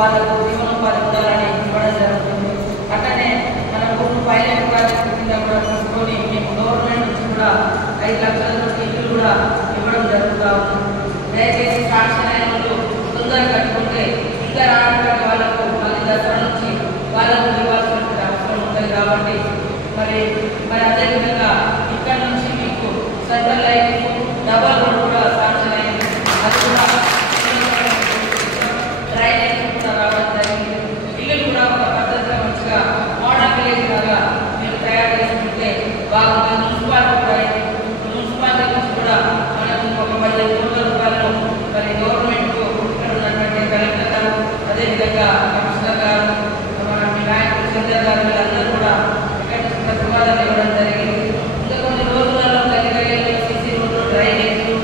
వాళ్ళకు జీవనోపాధి ఉండాలని ఇవ్వడం జరుగుతుంది. అట్లనే మన ఊరు పైలట్ ప్రాజెక్టు కింద కూడా తీసుకొని మేము గవర్నమెంట్ నుంచి కూడా 5 లక్షల ఇల్లు కూడా ఇవ్వడం జరుగుతూ ఉంది. దయచేసి శాంక్షన్ అయిన వాళ్ళు తొందరగా కట్టుకుంటే ఇంకా రావడానికి వాళ్ళకు మళ్ళీ దసరా నుంచి వాళ్ళకు ఇవ్వాల్సిన అవసరం ఉంటుంది. కాబట్టి మరి అదేవిధంగా ఇక్కడ నుంచి మీకు సెంట్రల్ లైన్ డబల్ రోడ్ కూడా శాంక్షన్ అయింది. అది కూడా డ్రైనేజ్ కూడా రావడం జరిగింది. ఇల్లు కూడా ఒక పద్ధతిగా మంచిగా మోడల్ విలేజ్ లాగా మీరు తయారు చేసుకుంటే బాగుంటుంది. మున్సిపాలిటీ నుంచి కూడా మనకు ఒక 15 కోట్ల రూపాయలు మరి గవర్నమెంట్ ఇక్కడ ఉన్నటువంటి కలెక్టర్ గారు, అదేవిధంగా కమిషనర్ గారు, మన మీ నాయకులు చంద్ర గారు వీళ్ళందరూ కూడా ఇక్కడ ప్రతిపాదనలు ఇవ్వడం జరిగింది. ఇంకా కొన్ని రోజులలో దగ్గరగా సీసీ రోడ్లు, డ్రైనేజీలు,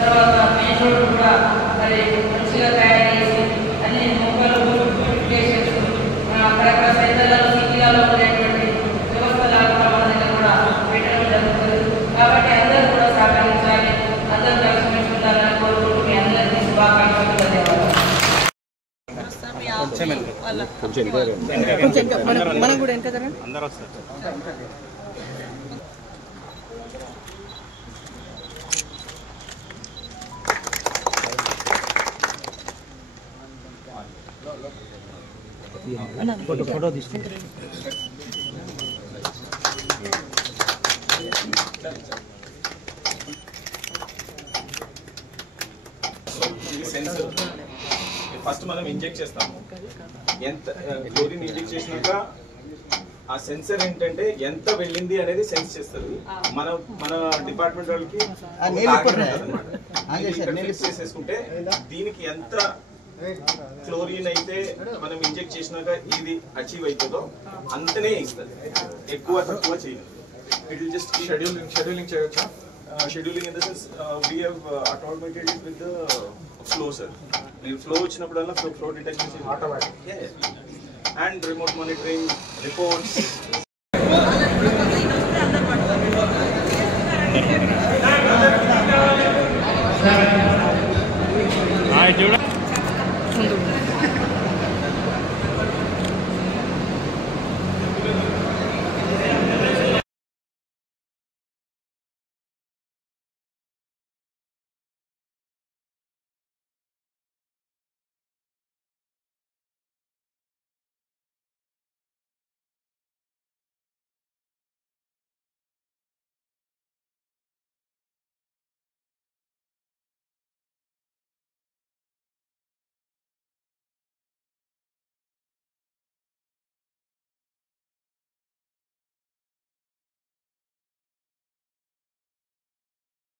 తర్వాత మెయిన్ రోడ్డు కూడా మరి మంచిగా తయారు చేసి అన్ని మొక్కలు బ్యూటిఫికేషన్స్ అక్కడక్కడ సెంటర్లలో సిటీలలో ఉండేటువంటి వ్యవస్థలను మన దగ్గర కూడా పెట్టడం జరుగుతుంది. కాబట్టి అందరూ కూడా సహకరించాలి, అందరూ కలిసిమెలిసి ఉండాలని కోరుకుంటూ మీ అందరికీ శుభాకాంక్షలు. ధన్యవాదాలు. మనం కూడా ఎంత అందరూ వస్తారు. ఫోటో తీసుకుంటారు. ఫస్ట్ మనం ఇంజెక్ట్ చేస్తాము. ఎంత క్లోరిన్ ఇంజెక్ట్ చేసినాక ఆ సెన్సర్ ఏంటంటే ఎంత వెళ్ళింది అనేది సెన్స్ చేస్తుంది. మన డిపార్ట్మెంట్ వాళ్ళకి చేసేసుకుంటే దీనికి ఎంత క్లోరిన్ అయితే మనం ఇంజెక్ట్ చేసినాక ఇది అచీవ్ అవుతుందో అంతనే ఇస్తుంది. ఎక్కువ తక్కువ చేయదు. ఇట్ విల్ జస్ట్ షెడ్యూలింగ్ చేయొచ్చా? Scheduling in the sense we have automated it with the flow, sir. Flow వచ్చినప్పుడల్లా flow detection is automatic. Yeah. And remote monitoring, reports. Hi,